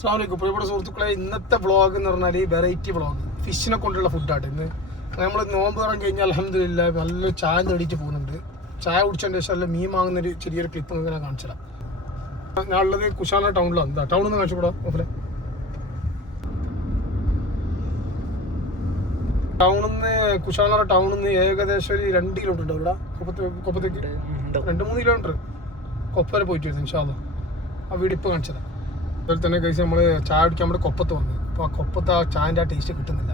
അസ്സലാമു അലൈക്കും പ്രിയപ്പെട്ട സുഹൃത്തുക്കളെ, ഇന്നത്തെ വ്ളോഗ് എന്ന് പറഞ്ഞാൽ വെറൈറ്റി വ്ളോഗ്, ഫിഷിനെ കൊണ്ടുള്ള ഫുഡാണ്. ഇന്ന് നമ്മൾ നോമ്പ് തുറന്ന് കഴിഞ്ഞാൽ അൽഹംദുലില്ലാഹ് നല്ലൊരു ചായ തേടിയിട്ട് പോകുന്നുണ്ട്. ചായ കുടിച്ചതിൻ്റെ ശേഷം മീൻ വാങ്ങുന്നൊരു ചെറിയൊരു ക്ലിപ്പ് ഇങ്ങനെ കാണിച്ചിടാം. ഞാനുള്ളത് കുശാല ടൗണിലാണ്. എന്താ ടൗണിൽ നിന്ന് കാണിച്ചു കൂടാ ഓഫിലെ കുശാല ടൗണിൽ നിന്ന് ഏകദേശം ഒരു 2 കിലോമീറ്റർ ഉണ്ട്. ഇവിടെ കൊപ്പത്തേക്ക് 2-3 കിലോമീറ്റർ കൊപ്പ വരെ പോയിട്ട് വരുന്നത്. ഇൻഷാ അല്ലാഹ് ആ വീട് ഇപ്പോൾ കാണിച്ചതാണ്. അതുപോലെ തന്നെ കഴിച്ച് നമ്മൾ ചായ കുടിക്കാൻ നമ്മുടെ കൊപ്പത്ത് വന്നത്. അപ്പോൾ ആ കൊപ്പത്ത് ആ ചായൻ്റെ ആ ടേസ്റ്റ് കിട്ടുന്നില്ല.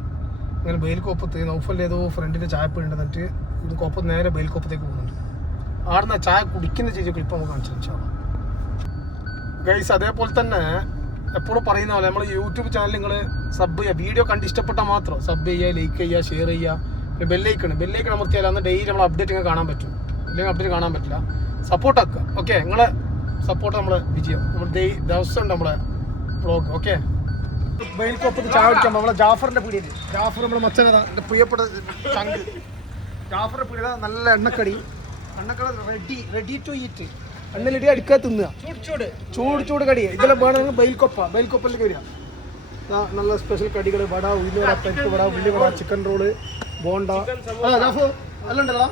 അങ്ങനെ ബെയിൽക്കൊപ്പത്ത് നൗഫലിൻ്റെ ഏതോ ഫ്രണ്ടിൻ്റെ ചായപ്പൊടി ഉണ്ടെന്നിട്ട് ഇത് കൊപ്പത്ത് നേരെ ബെയിൽക്കൊപ്പത്തേക്ക് പോകുന്നുണ്ട്. ആടുന്ന ചായ കുടിക്കുന്ന ചേച്ചി ക്ലിപ്പ് നമുക്ക് കാണിച്ചു ഇൻഷാ അല്ലാഹ് ഗൈസ്. അതേപോലെ തന്നെ എപ്പോഴും പറയുന്ന പോലെ നമ്മൾ യൂട്യൂബ് ചാനൽ നിങ്ങൾ സബ് ചെയ്യുക, വീഡിയോ കണ്ട് ഇഷ്ടപ്പെട്ടാൽ മാത്രം സബ് ചെയ്യുക, ലൈക്ക് ചെയ്യുക, ഷെയർ ചെയ്യുക. പിന്നെ ബെല്ലൈക്കൺ അമർത്തിയാൽ അന്ന് ഡെയിലി നമ്മൾ അപ്ഡേറ്റ് ഇങ്ങനെ കാണാൻ പറ്റും. ഇല്ലെങ്കിൽ അപ്ഡേറ്റ് കാണാൻ പറ്റില്ല. സപ്പോർട്ടാക്കുക. ഓക്കെ, നിങ്ങളെ സപ്പോർട്ട് നമ്മളെ വിജയം. നമ്മൾ ദിവസം ഉണ്ട് നമ്മളെ വ്ളോഗ്. ഓക്കെ, ബെയിൽക്കൊപ്പത്ത് ചായ കുടിക്കാൻ നമ്മളെ ജാഫറിൻ്റെ പീടിയിൽ. ജാഫർ നമ്മളെ മച്ചനതാ, എൻ്റെ പ്രിയപ്പെട്ട ചങ്ക് ജാഫറിൻ്റെ പീടിയ. നല്ല എണ്ണക്കടി റെഡി ടു ഈറ്റ്. എണ്ണലിടി അടിക്കാതെ തിന്നുക, ചൂട് കടി. ഇതെല്ലാം വേണമെങ്കിൽ ബെയിൽക്കൊപ്പലേക്ക് വരിക. നല്ല സ്പെഷ്യൽ കടികൾ, വട, ഉള്ളിവട, പരിപ്പ് വട, ഉള്ളിവട, ചിക്കൻ റോള്, ബോണ്ട. ജാഫർ അല്ലണ്ടല്ലോ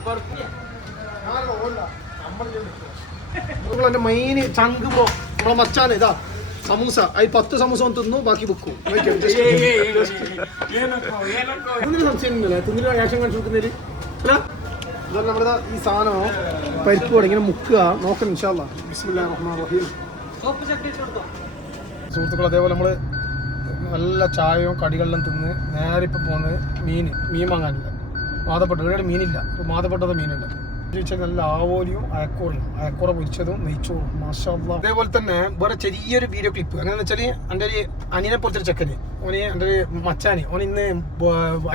എൻ്റെ മെയിൻ ചങ്ക് ബ്രോ നമ്മളെ മച്ചാൻ. ഇതാ സമൂസ, അതിൽ 10 സമൂസ തിന്നു, ബാക്കി വെക്കും. തിന്നിട്ട് ആക്ഷൻ കാണിച്ചു കൊടുക്കുന്നതിൽ ഇതാണ് നമ്മുടെ ഈ സാധനം. പരിപ്പ് കൂടെ ഇങ്ങനെ മുക്കുക. നോക്കണം ഇൻഷാ അല്ലാഹ്. ബിസ്മില്ലാഹിർ റഹ്മാനിർ റഹീം. സുഹൃത്തുക്കൾ, അതേപോലെ നമ്മൾ നല്ല ചായയും കടികളെല്ലാം തിന്ന് നേരെ ഇപ്പം പോകുന്നത് മീൻ വാങ്ങാനില്ല. മാതപ്പെട്ട ഇവിടെ മീനില്ല. ഇപ്പോൾ മാതപ്പെട്ടത് മീനുണ്ട്. നല്ല ആവോലിയും അയക്കൂറ പൊരിച്ചതും നെയ്ച്ചോറും മാഷാ അല്ലാഹ്. അതേപോലെ തന്നെ വേറെ ചെറിയൊരു വീഡിയോ ക്ലിപ്പ്. എങ്ങനെയാണെന്ന് വെച്ചാൽ എൻ്റെ ഒരു അനിയനെ പോലത്തെ ഒരു ചെക്കന്, ഓന് എൻ്റെ ഒരു മച്ചാന്, ഓൻ ഇന്ന്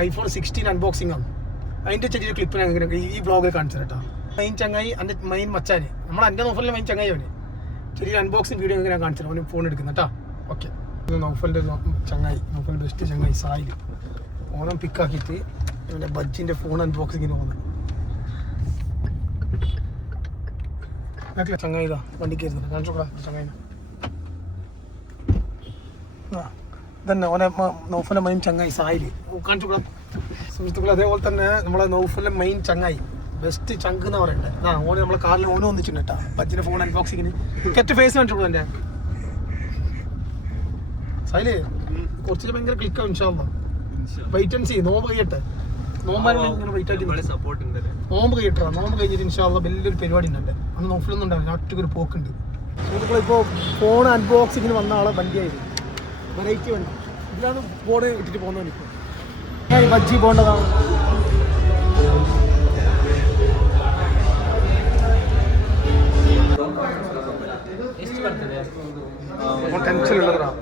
iPhone 16 അൺബോക്സിംഗ് ആണ്. അതിൻ്റെ ചെറിയൊരു ക്ലിപ്പ് ഞാൻ ഈ വ്ളോഗിൽ കാണിച്ചു കേട്ടോ. മെയിൻ ചങ്ങായി എൻ്റെ മെയിൻ മച്ചാന്, എൻ്റെ നൗഫലിൻ്റെ മെയിൻ ചങ്ങായി. അവന് ചെറിയൊരു അൺബോക്സിംഗ് വീഡിയോ ഞാൻ കാണിച്ചു. അവന് ഫോൺ എടുക്കുന്നത് കേട്ടോ. ഓക്കെ, നൗഫലിൻ്റെ ചങ്ങായി, നൗഫലിൻ്റെ ബെസ്റ്റ് ചങ്ങായി സായിൽ, ഓണം പിക്കാക്കിയിട്ട് അവൻ്റെ ബജ്ജിൻ്റെ ഫോൺ അൺബോക്സിങ്ങിന് പോകുന്നത്. ചങ്ങായി ഇതാ വണ്ടിക്ക് വരുന്നുണ്ട്. കാണിച്ചോടാ ചങ്ങായിനെ. തന്നെ ഓനെ നൗഫലിൻ്റെ മെയിൻ ചങ്ങായി സായിൽ കാണിച്ചോടാ സുഹൃത്തുക്കൾ. അതേപോലെ തന്നെ നമ്മളെ നൗഫലിൻ്റെ മെയിൻ ചങ്ങായി, ബെസ്റ്റ് ചങ്ക് എന്ന് പറയണ്ടേ. ഓന് നമ്മളെ കാറിൽ ഓന് വന്നിട്ടുണ്ട് കേട്ടോ. ബജ്ജിൻ്റെ ഫോൺ അൺബോക്സിങ്ങിന് കെറ്റ് ഫേസ് കാണിച്ചോളൂ. എൻ്റെ സായില് കുറച്ച് ഭയങ്കര ക്ലിക്കാവും ഇൻഷാ അല്ലാഹ്. Wait and see. നോമ്പ് കഴിയട്ടെ. നോമ്പ് കഴിയട്ടാ. നോമ്പ് കഴിഞ്ഞിട്ട് ഇൻഷാ അല്ലാഹ് വലിയൊരു പരിപാടി ഉണ്ട്. അന്ന് നോഫിലൊന്നും ഉണ്ടാവില്ല. ഒറ്റയ്ക്കൊരു പോക്കുണ്ട്. ഇപ്പോൾ ഫോൺ അൺബോക്സിങ്ങിന് വന്ന ആളെ വണ്ടിയായിരുന്നു. വെറൈറ്റി വണ്ടി. ഇതിലാണ് ഫോൺ ഇട്ടിട്ട് പോകുന്നവന്. ഇപ്പോൾ ബജ്ജി പോകേണ്ടതാണ്. ടെൻഷനുള്ളതാണ്.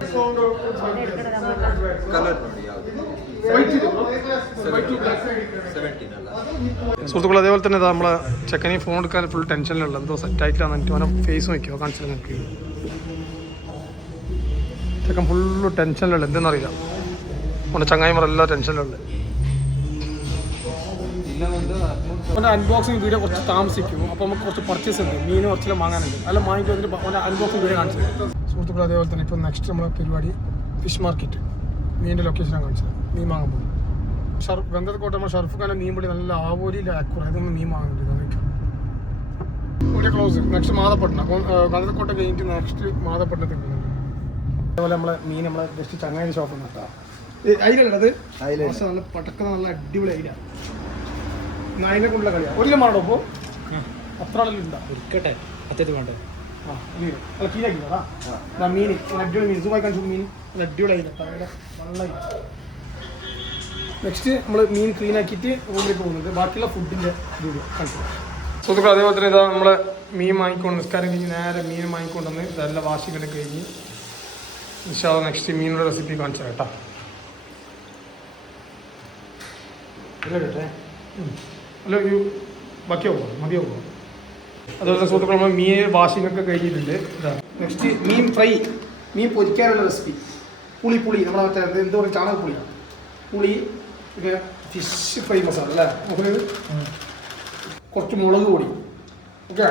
സുഹൃത്തുക്കൾ, അതേപോലെ തന്നെ നമ്മളെ ചെക്കനെ ഫോൺ എടുക്കാൻ ഫുൾ ടെൻഷനിലുള്ള എന്തോ സെറ്റായിട്ടില്ലാന്ന് എനിക്ക് അവനെ ഫേസ് നോക്കിയോ കാണിച്ചില്ല. എനിക്ക് ചെക്കൻ ഫുള്ള് ടെൻഷനിലുള്ള എന്തെന്നറിയില്ല. അവൻ്റെ ചങ്ങായിമാരെല്ലാം ടെൻഷനിലുള്ളത്. അവൻ്റെ അൺബോക്സിങ് വീഡിയോ കുറച്ച് താമസിക്കും. അപ്പോൾ നമുക്ക് കുറച്ച് പർച്ചേസ് ഉണ്ട്. മീൻ കുറച്ചെല്ലാം വാങ്ങാനുണ്ട്. അല്ല വാങ്ങിയിട്ട് വന്നിട്ട് അവൻ്റെ അൺബോക്സിങ് വീഡിയോ കാണിച്ചത്. സുഹൃത്തുക്കൾ, അതേപോലെ തന്നെ ഇപ്പോൾ നെക്സ്റ്റ് നമ്മളെ പരിപാടി ഫിഷ് മാർക്കറ്റ്. മീനിൻ്റെ ലൊക്കേഷനാണ് കാണിച്ചത്. മീൻ വാങ്ങാൻ പോകും. ഗന്ധർക്കോട്ട നമ്മൾ ഷർഫ് ഖാൻ്റെ മീൻ പൊടി നല്ല ആവോലിയിൽ അയക്കൂറ. ഇതൊന്നും മീൻ വാങ്ങുന്നുണ്ട്. ഇതായിരിക്കും ഇവിടെ ക്ലോസ്. നെക്സ്റ്റ് മാതപ്പട്ടണം. അപ്പോൾ ഗന്ധർക്കോട്ട കഴിഞ്ഞിട്ട് നെക്സ്റ്റ് മാതപ്പട്ടണത്തിൽ പോകുന്നുണ്ട്. അതേപോലെ നമ്മളെ ബെസ്റ്റ് ചങ്ങായി ഷോപ്പ് കേട്ടോ. അയിലുള്ളത് നല്ല പടക്കുന്ന നല്ല അടിപൊളി അയില. അതിനെ കൊണ്ടുള്ള കളിയാണ്. ഒരു മാടോ ഇപ്പോൾ അത്ര ആളെല്ലാം ഉണ്ടാ ഇരിക്കട്ടെ. അത്യാവശ്യം വേണ്ടേ. അല്ല കീഴാക്കിട്ടാ മീൻ അടിപൊളി മീൻ. സുഖമായി കാണിച്ചു മീൻ അടിപൊളി അയില. നല്ല നെക്സ്റ്റ് നമ്മൾ മീൻ ക്ലീൻ ആക്കിയിട്ട് റൂമിലേക്ക് പോകുന്നുണ്ട്. ബാക്കിയുള്ള ഫുഡിൻ്റെ വീഡിയോ കാണിച്ചു. സുഹൃത്തുക്കൾ, അതേപോലെ തന്നെ ഇതാ നമ്മളെ മീൻ വാങ്ങിക്കൊണ്ട് നിസ്കാരം കഴിഞ്ഞ് നേരെ മീൻ വാങ്ങിക്കൊണ്ടുവന്ന് ഇതെല്ലാം വാഷിങ്ങെല്ലാം കഴിഞ്ഞ് ഇൻഷാ അല്ലാഹ് നെക്സ്റ്റ് മീനിൻ്റെ റെസിപ്പി കാണിച്ചു കേട്ടോ. അല്ല ബാക്കിയോ മതിയോ? അതുപോലെ സുഹൃത്തുക്കൾ, നമ്മൾ മീൻ വാഷിങ്ങൊക്കെ കഴിഞ്ഞിട്ടുണ്ട്. ഇതാ നെക്സ്റ്റ് മീൻ ഫ്രൈ, മീൻ പൊരിക്കാനുള്ള റെസിപ്പി. പുളി നമ്മളെ മറ്റേ എന്ത് പറയും, ചാണകപ്പുളിയാണ്. പുളി പിന്നെ ഫിഷ് ഫ്രൈ മസാല അല്ലേ. നമുക്ക് കുറച്ച് മുളക് പൊടി. ഓക്കെ,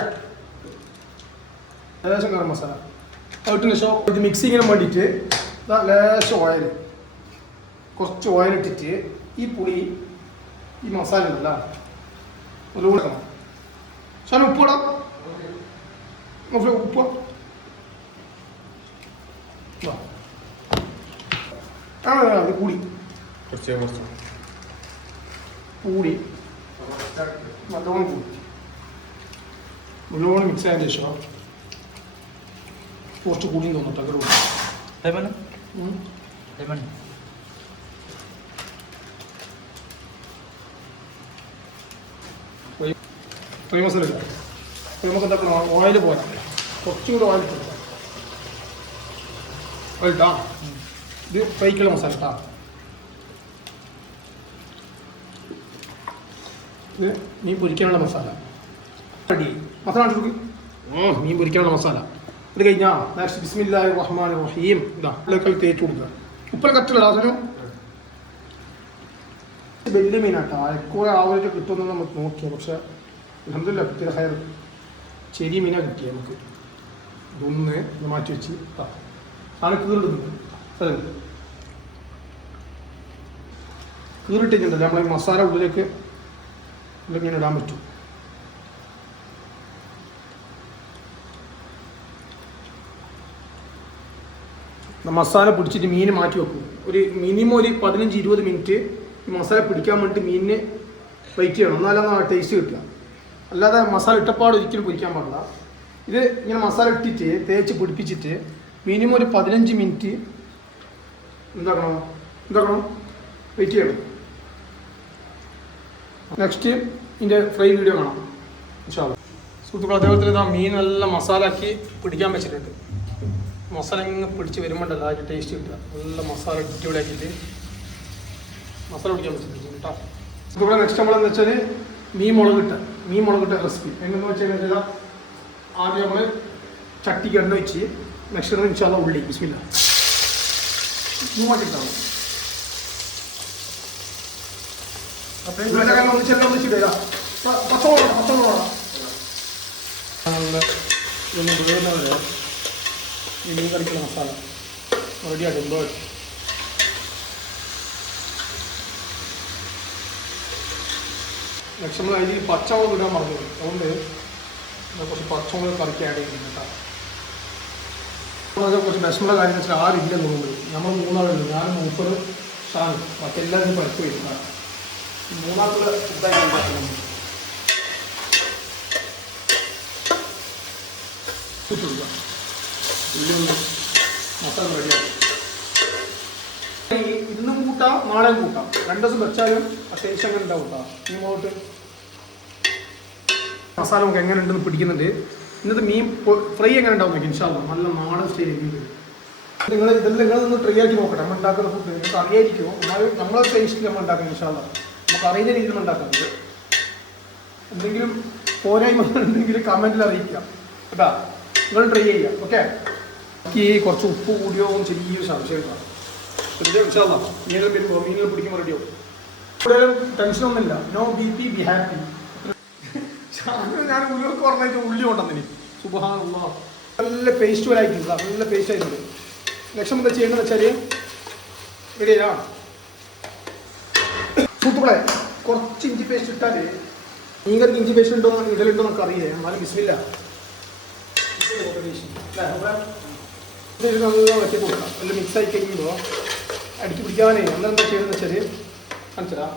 ഏകദേശം ഗരം മസാല. അതിന് ശേഷം ഇത് മിക്സിങ്ങിന് വേണ്ടിയിട്ട് ലേശം ഓയിൽ, കുറച്ച് ഓയിൽ ഇട്ടിട്ട് ഈ പുളി ഈ മസാല ഉണ്ടല്ല ഒരു കൊടുക്കണം. സാധനം ഉപ്പ് ഇടാം, ഉപ്പ് അത് കൂടി കൂടി നല്ലോണം കൂടി നല്ലോണം മിക്സ് ആയതിന് ശേഷം കുറച്ച് കൂടിയും തോന്നിട്ട് അങ്ങനെ ഫ്രൈ മസാല ഇല്ല. ഫ്രൈ മസാല എന്താക്കണം, ഓയിൽ പോരാ, കുറച്ചും കൂടി ഓയിൽ ഇട്ടാ ഓയിലിട്ടാ. ഇത് ഫ്രൈക്കുള്ള മസാല ഇട്ടാ. ഇത് മീൻ പൊരിക്കാനുള്ള മസാല റെഡി. മസാല കൊടുക്കും. മീൻ പൊരിക്കാനുള്ള മസാല ഇത് കഴിഞ്ഞാൽ നെക്സ്റ്റ് ബിസ്മില്ലാഹിർ റഹ്മാനിർ റഹീം ഇതാ ഉള്ളിൽ തേച്ച് കൊടുക്കുക. ഉപ്പല കറ്റുള്ള സാധനം വലിയ മീനാട്ടോ. അയക്കൂടെ ആവലൊക്കെ കിട്ടുമെന്ന് നമുക്ക് നോക്കിയാൽ, പക്ഷെ അൽഹംദുലില്ലാ കിട്ടിയ ഹയർ ചെറിയ മീനാണ് കിട്ടിയത് നമുക്ക്. ഇതൊന്ന് മാറ്റി വെച്ച് സാധനം കീറിടുന്നു. കീറിട്ടിട്ടുണ്ടല്ലോ നമ്മളെ മസാല ഉള്ളിലേക്ക് ഇങ്ങനെ ഇടാൻ പറ്റും. മസാല പിടിച്ചിട്ട് മീൻ മാറ്റി വെക്കും. ഒരു മിനിമം ഒരു 15-20 മിനിറ്റ് ഈ മസാല പിടിക്കാൻ വേണ്ടിയിട്ട് മീനിന് വെയിറ്റ് ചെയ്യണം, എന്നാലാണ് ടേസ്റ്റ് കിട്ടുക. അല്ലാതെ മസാല ഇട്ടപ്പാട് ഒരിക്കലും പൊരിക്കാൻ പാടില്ല. ഇത് ഇങ്ങനെ മസാല ഇട്ടിട്ട് തേച്ച് പിടിപ്പിച്ചിട്ട് മിനിമം ഒരു 15 മിനിറ്റ് എന്താക്കണം വെയിറ്റ് ചെയ്യണം. നെക്സ്റ്റ് ഇതിൻ്റെ ഫ്രൈ വീഡിയോ കാണാം ഇൻഷാ അല്ലാഹ്. സുഹൃത്തുക്കൾ, അതേപോലെ തന്നെ മീൻ നല്ല മസാല ആക്കി പിടിക്കാൻ വെച്ചിട്ടുണ്ട്. മസാല ഇങ്ങനെ പിടിച്ച് വരുമ്പോണ്ടല്ല അതിൻ്റെ ടേസ്റ്റ് കിട്ടുക. നല്ല മസാല അടിപൊളി ആക്കിയിട്ട് മസാല പിടിക്കാൻ വെച്ചിട്ടുണ്ട് കേട്ടോ. സുഹൃത്തുക്കളെ, നെക്സ്റ്റ് നമ്മളെന്ന് വെച്ചാൽ മീൻ മുളകിട്ട റെസിപ്പി എങ്ങനെയെന്ന് വെച്ച് കഴിഞ്ഞാൽ ആദ്യം നമ്മൾ ചട്ടിക്ക് എണ്ണ വെച്ച് നെക്സ്റ്റ് ഇൻഷാ അല്ലാഹ് ഉള്ളി ബിസ്മില്ലാ മൂവാട്ടിട്ടാണ് ഒന്നിച്ചിട്ടില്ല. പച്ചമുളക് ഇതൊന്ന് വീഴുന്നവരെ ഈ മീൻ കറിക്കുള്ള മസാല റെഡിയായിട്ട് എന്തോ നെക്സ്റ്റ് നമ്മൾ അതിൽ പച്ചമുളക് ഇടാൻ പറഞ്ഞു. അതുകൊണ്ട് കുറച്ച് പച്ചമുളക് കറിക്ക് ആഡ് ചെയ്യുന്നുണ്ട് കേട്ടോ. കുറച്ച് വിഷമുള്ള കാര്യം എന്ന് വെച്ചാൽ ആരില്ല തോന്നുന്നത്. നമ്മൾ മൂന്നാളുണ്ട്, ഞാനും മൂപ്പർ ഷാൻ, ബാക്കി എല്ലാവരും പഠിച്ചു വരും. മൂന്നാമത്തുള്ള ഫുഡായി ഉണ്ടാക്കുന്നത് ഉള്ളി ഒന്ന് മസാല റെഡിയാക്കും. ഇന്നും കൂട്ടാം നാളെയും കൂട്ടാം, 2 ദിവസം വെച്ചാലും ആ ടേസ്റ്റ് എങ്ങനെ ഉണ്ടാവും കൂട്ടാം. ഇങ്ങോട്ട് മസാല നമുക്ക് എങ്ങനെ ഉണ്ടെന്ന് പിടിക്കുന്നുണ്ട്. ഇന്നത്തെ മീൻ ഫ്രൈ എങ്ങനെ ഉണ്ടാവും നോക്കി ഇൻഷാ അല്ലാഹ്. നല്ല നാടൻ സ്റ്റൈൽ മീൻ നിങ്ങളൊന്ന് ട്രൈ ആക്കി നോക്കട്ടെ. നമ്മൾ ഉണ്ടാക്കുന്ന ഫുഡ് നിങ്ങൾക്ക് അറിയായിരിക്കുമോ, എന്നാലും നമ്മളെ ടേസ്റ്റിൽ നമ്മൾ ഉണ്ടാക്കുന്നത് ഇൻഷാ അല്ലാഹ്. നമുക്ക് അറിയുന്ന രീതിയിൽ ഉണ്ടാക്കുന്നത്. എന്തെങ്കിലും പോരായ്മ ഉണ്ടെങ്കിൽ കമൻറ്റിൽ അറിയിക്കാം കേട്ടോ. നിങ്ങൾ ട്രൈ ചെയ്യുക. ഓക്കെ, എനിക്ക് കുറച്ച് ഉപ്പ് കൂടിയോ ചെറിയൊരു സംശയമാണ്. മീനിൽ വരുമ്പോൾ മീനിൽ പിടിക്കുമ്പോൾ റെഡിയോ. കൂടുതലും ടെൻഷനൊന്നുമില്ല. No BP, be happy. ഞാൻ ഉള്ളിലേക്ക് പറഞ്ഞിട്ട് ഉള്ളി കൊണ്ടുവന്നിനി. സുബ്ഹാനല്ലാഹ്, നല്ല പേസ്റ്റ് പോലെ ആയിട്ടുണ്ട്. നല്ല പേസ്റ്റ് ആയിട്ടുണ്ട്. ലക്ഷം എന്താ ചെയ്യേണ്ടതെന്ന് വെച്ചാൽ റെഡിയാ സുഹൃത്തുക്കളെ, കുറച്ച് ഇഞ്ചി പേസ്റ്റ് ഇട്ടാൽ മീൻകറിക്ക് ഇഞ്ചി പേസ്റ്റ് ഉണ്ടോ ഇതിലുണ്ടോ നമുക്ക് അറിയില്ലേ. എന്നാലും ബിസ്മില്ല നല്ല വെട്ടി കൊടുക്കാം. നല്ല മിക്സായി കഴിയുമ്പോൾ അടിക്ക് പിടിക്കാനേ അന്നേരം എന്താ ചെയ്യണമെന്ന് വെച്ചാൽ കാണിച്ചതാ.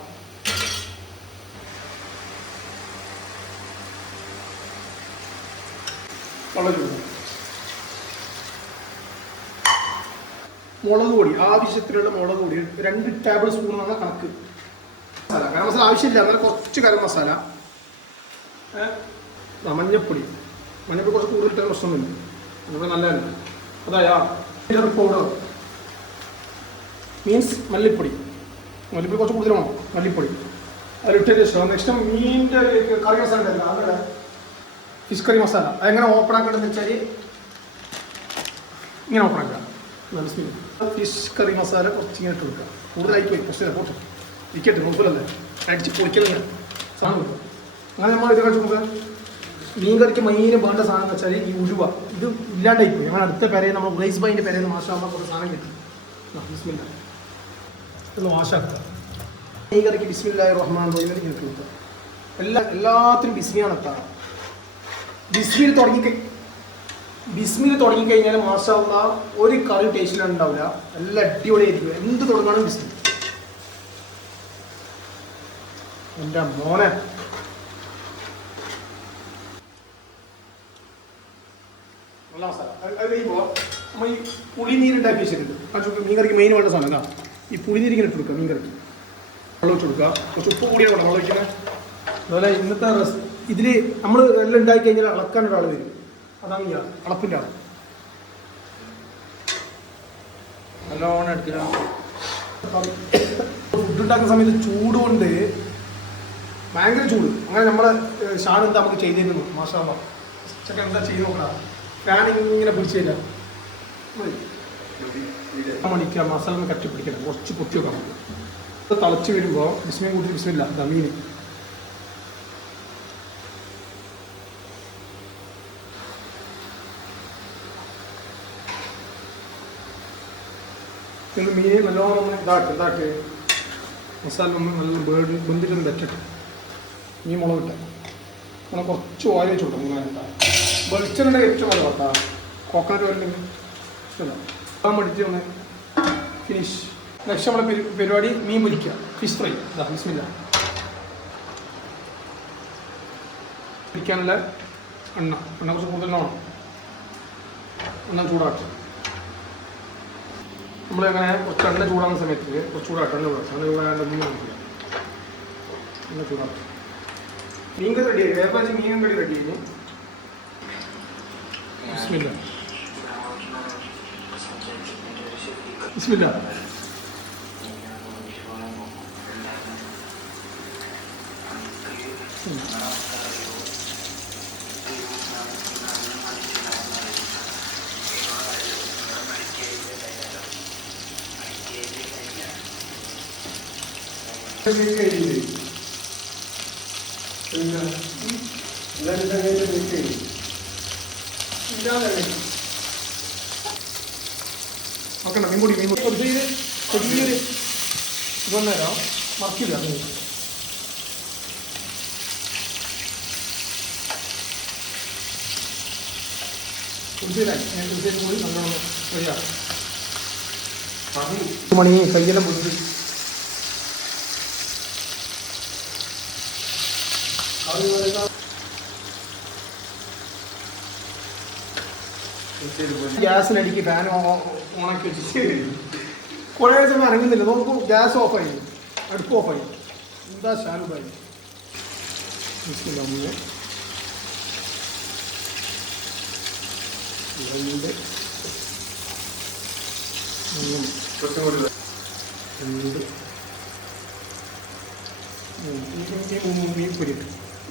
വെള്ളം ചൂടും, മുളക് പൊടി ആവശ്യത്തിനുള്ള മുളക് പൊടി 2 ടേബിൾ സ്പൂൺ എന്ന കണക്ക്. ഗരം മസാല ആവശ്യമില്ല, അങ്ങനെ കുറച്ച് ഗരം മസാല. മഞ്ഞപ്പൊടി കുറച്ച് കൂടുതലിട്ട് പ്രശ്നമൊന്നുമില്ല, അതുപോലെ നല്ലതല്ല. അതായാ പൗഡർ മീൻസ് മല്ലിപ്പൊടി കുറച്ച് കൂടുതൽ വേണം. മല്ലിപ്പൊടി അതിലിട്ടതിന് ശേഷം നെക്സ്റ്റ് മീനിൻ്റെ കറി മസാല ഉണ്ടല്ലോ, അങ്ങനെ ഫിഷ് കറി മസാല. അതെങ്ങനെ ഓപ്പൺ ആക്കേണ്ടതെന്ന് വെച്ചാൽ ഇങ്ങനെ ഓപ്പൺ ആക്കുക. ഫിഷ് കറി മസാല കുറച്ച് ഇങ്ങനെ ഇട്ട് കൊടുക്കുക. കൂടുതലായി പോയി കുറച്ച് പോട്ടെ ഇരിക്കട്ടെ, നോക്കില്ലല്ലേ അടിച്ച് പൊളിക്കലില്ല സാധനം കൊടുക്കുക. അങ്ങനെ നമ്മൾ ഇത് കഴിച്ച് നോക്കുക. മീൻ കറിക്ക് മെയിൻ വേണ്ട സാധനം എന്ന് വെച്ചാൽ ഈ ഉലുവ. ഇത് ഇല്ലാണ്ടായിപ്പോയി. ഞങ്ങൾ അടുത്ത പെരയിൽ നമ്മൾ ഉറൈസ് ബൈൻ്റെ പെരയിൽ മാഷാ കുറച്ച് സാധനം കിട്ടും. ബിസ്മില്ല ഒന്ന് വാശാക്കുക. ഈ കറിക്ക് ബിസ്മില്ലാഹിർ റഹ്മാനിർ റഹീം ഇങ്ങനെ കൊടുക്കുക. എല്ലാത്തിനും ബിസ്മിയാണ് എത്താറ്. ബിസ്മിൽ തുടങ്ങിക്കഴിഞ്ഞാൽ മാഷാ അല്ലാഹ് ഒരു കറി ടേസ്റ്റിൽ ഉണ്ടാവില്ല. എല്ലാം അടിപൊളിയായിരിക്കും. എന്ത് തുടങ്ങാനും ബിസ്മി. എൻ്റെ മോനെ നല്ല മസാല. അത് കഴിയുമ്പോൾ നമ്മൾ ഈ പുളിനീരുണ്ടാക്കി വെച്ചിട്ടുണ്ട്. ആ മീൻ കറിക്ക് മെയിൻ വേണ്ട സാധനം എന്താ ഈ പുളിനീരിങ്ങനെ ഇട്ട് കൊടുക്കുക. മീൻ കറിക്ക് വെള്ളം വെച്ച് കൊടുക്കുക. കുറച്ച് ഉപ്പ് കൂടിയാണ് വെള്ളം ഒഴിക്കുന്നത്. അതുപോലെ ഇന്നത്തെ ഇതിൽ നമ്മൾ എല്ലാം ഉണ്ടാക്കി കഴിഞ്ഞാൽ അളക്കാൻ ഒരാൾ വരും. അതാണ് ഈ അളപ്പിൻ്റെ ആൾ. നല്ലോണം എടുക്കുക. ഫുഡ് ഉണ്ടാക്കുന്ന സമയത്ത് ചൂട് കൊണ്ട് ഭയങ്കര ചൂട്. അങ്ങനെ നമ്മളെ ഷാൻ എന്താ നമുക്ക് ചെയ്തിരുന്നു. മാഷാ അല്ലാഹ് ചെക്കൻ എന്താ ചെയ്ത് നോക്കണം. ഫാൻ ഇങ്ങനെ പിടിച്ച് കഴിഞ്ഞാൽ മണിക്കൂർ മസാല കട്ടി പിടിക്കണം. കുറച്ച് പൊത്തി വെക്കാൻ പറ്റും. അത് തിളച്ച് വരുമ്പോൾ ബിസ്മിയും കൂട്ടി ബിസ്മില്ല ദമീൻ മീൻ നല്ലോണം ഒന്ന് ഇതാക്കി മസാല ഒന്ന് നല്ല ബന്ധിട്ടൊന്ന് വെച്ചിട്ട് മീൻ മുളകിട്ട് അങ്ങനെ കുറച്ച് ഓയിൽ വെച്ച് കൊടുക്കും. ഇങ്ങനെ വെളിച്ചെണ്ണ ഏറ്റവും നല്ല കേട്ടോ. കോക്കനട്ട് ഓയിലുണ്ടെങ്കിൽ ഇതാ മടിച്ച് ഒന്ന് ഫിനിഷ്. നെക്സ്റ്റ് നമ്മളെ പരിപാടി മീൻ പൊരിക്കുക. Fish fry. ഇതാ ബിസ്മില്ല. പൊരിക്കാനുള്ള എണ്ണ കുറച്ച് കൂടുതൽ വേണം. എണ്ണ ചൂടാക്കുക. നമ്മളങ്ങനെ കുറച്ച് എണ്ണ ചൂടാകുന്ന സമയത്ത് കുറച്ച് ചൂടാക്കുക. എണ്ണ ചൂടാക്കുക. മീൻ പൊരിക്കുക. എണ്ണ ചൂടാക്കുക. മീൻ കറി റെഡിയായി. വേപ്പാച്ച് മീൻ കറി റെഡിയായി. ബിസ്മില്ല ബിസ്മില്ല. നോക്കണ്ട മീൻപൊടി ചെറിയൊരു ഇതൊന്നേരം മറക്കില്ല. കൂടി നല്ലോണം ശരിയാണ്. മണി കയ്യെല്ലാം പൊട്ടി ഗ്യാസിനടിക്ക് ഫാൻ ഓണാക്കി വെച്ചിട്ട് കുറേ സമയം ഇറങ്ങുന്നില്ല. നോക്കൂ ഗ്യാസ് ഓഫായി, അടുപ്പ് ഓഫായി. എന്താ ഷാനുബായി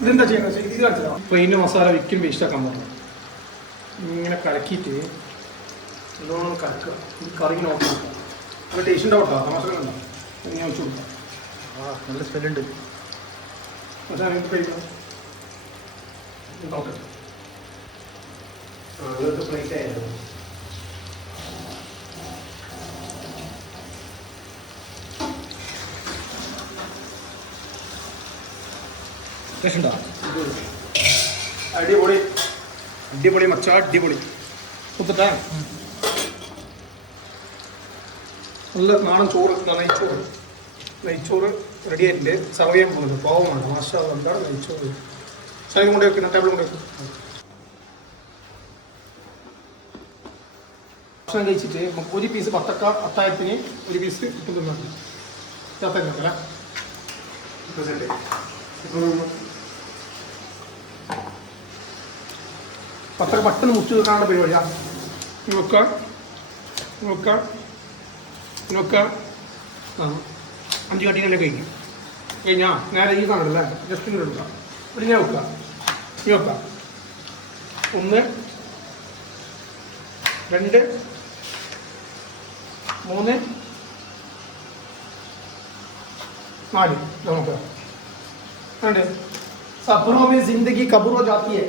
ഇതെന്താ ചെയ്യുന്നത്? ഇത് കളിച്ചോ ട്രെയിനിൻ്റെ മസാല വിൽക്കും വേസ്റ്റാക്കാൻ പറഞ്ഞു. ഇങ്ങനെ കലക്കിയിട്ട് നല്ലോണം കലക്കുക. ഈ കറി നോക്കാം. അത് ടേസ്റ്റ് ഉണ്ടാവട്ടോ. തമാശകളുണ്ടോ? ഞാൻ വെച്ച് കൊടുക്കാം. നല്ല സ്മെല്ലുണ്ട്. പക്ഷേ എനിക്ക് കഴിക്കണം. നോക്കട്ടെ. പ്ലേറ്റ് ആയിരുന്നു. അടിപൊളി അടിപൊളി മച്ച അടിപൊളി. കുത്തട്ടെ. നല്ല നാടൻ ചോറ്. നെയ്ച്ചോറ് റെഡി ആയിട്ടുണ്ട്. സർവ് ചെയ്യാൻ പോകുന്നത് പാവമാണ്. മാഷാ എന്താണ് നെയ്ച്ചോറ്. സാധനം കൊണ്ട് വെക്കുന്ന ടേബിൾ കൊണ്ട് വെക്കും. ഭക്ഷണം കഴിച്ചിട്ട് ഒരു പീസ് പത്തക്ക അത്തായത്തിന് ഒരു പീസ് ഇട്ട് തിന്നുണ്ട്. ചത്തക്കല്ല പത്തക്ക പെട്ടെന്ന് മുറിച്ച് വെക്കാനുള്ള പരിപാടിയാണ്. വെക്കാം ആ 5 കട്ടിനല്ലേ കഴിക്കും. കഴിഞ്ഞാൽ നേരെ ഈ കാണുന്നല്ലേ ജസ്റ്റ് ഇങ്ങനെ എടുക്കാം. ഇവിടെ ഞാൻ വെക്കാം. 1 2 3 4 നമുക്ക് വേണ്ടേ. सपनों में जिंदगी कब्र हो जाती है.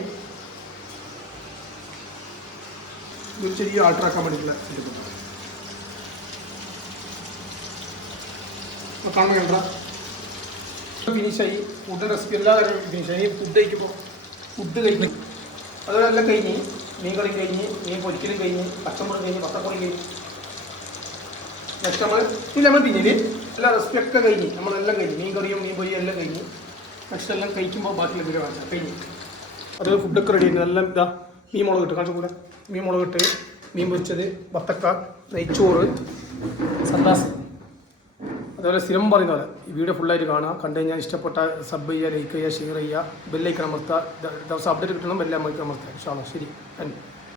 ചെറിയ ആൾട്ടറാക്കാൻ വേണ്ടിയിട്ടുള്ള കാണുന്ന കണ്ട ഫിനിഷായി. ഫുഡ് റെസിപ്പി എല്ലാ കാര്യങ്ങളും ഫിനിഷായി. ഫുഡ് കഴിക്കുമ്പോൾ ഫുഡ് കഴിക്കും അതെല്ലാം കഴിഞ്ഞ്, മീൻ കറി കഴിഞ്ഞ്, മീൻ പൊരിക്കലും കഴിഞ്ഞ്, പച്ചമുളക് കഴിഞ്ഞ്, പത്തപ്പൊടി കഴിഞ്ഞ്. നെക്സ്റ്റ് നമ്മൾ പിന്നില് എല്ലാ റെസിപ്പിയൊക്കെ കഴിഞ്ഞ്, നമ്മളെല്ലാം കഴിഞ്ഞ്, മീൻ കറിയും മീൻ പൊരിയും എല്ലാം കഴിഞ്ഞ്. നെക്സ്റ്റ് എല്ലാം കഴിക്കുമ്പോൾ ബാക്കിയുള്ള വീഡിയോ കാണിച്ചാൽ കഴിഞ്ഞ്. അത് ഫുഡൊക്കെ റെഡി ആയിരുന്നു. എല്ലാം ഇതാ മീൻ മുളക് ഇട്ട് കാണിച്ചു കൂടെ. മീൻ മുളക് ഇട്ട്, മീൻ പൊരിച്ചത്, ബത്തക്ക, നെയ്ച്ചോറ്, സല്ലാസ്. അതുപോലെ സ്ഥിരം പറയുന്ന പോലെ ഈ വീഡിയോ ഫുള്ളായിട്ട് കാണുക. കണ്ടു കഴിഞ്ഞാൽ ഇഷ്ടപ്പെട്ട സബ് ചെയ്യുക, ലൈക്ക് ചെയ്യുക, ഷെയർ ചെയ്യുക, ബെല്ലൈക്കൺ അമർത്തുക. ദിവസം അപ്ഡേറ്റ് കിട്ടണം, ബെല്ലൈക്കൺ അമർത്തുക. ശരി.